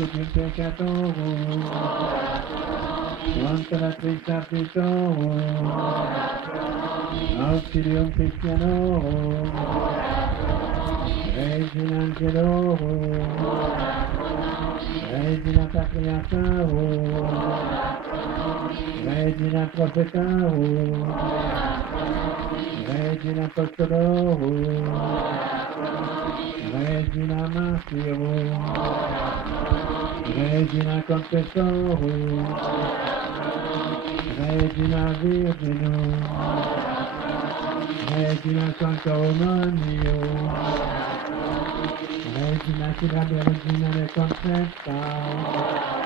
Requiem peccatorum, contra Trisapitorum, Auxilium Christianorum, Regina Angelorum, Regina Patriarcharum, Regina Prophetarum, Regina Apostolorum, Regina Martyrum, Regina Confessorum, Regina Virginum, Regina Sancta Humanium, Regina Regina de Concepta,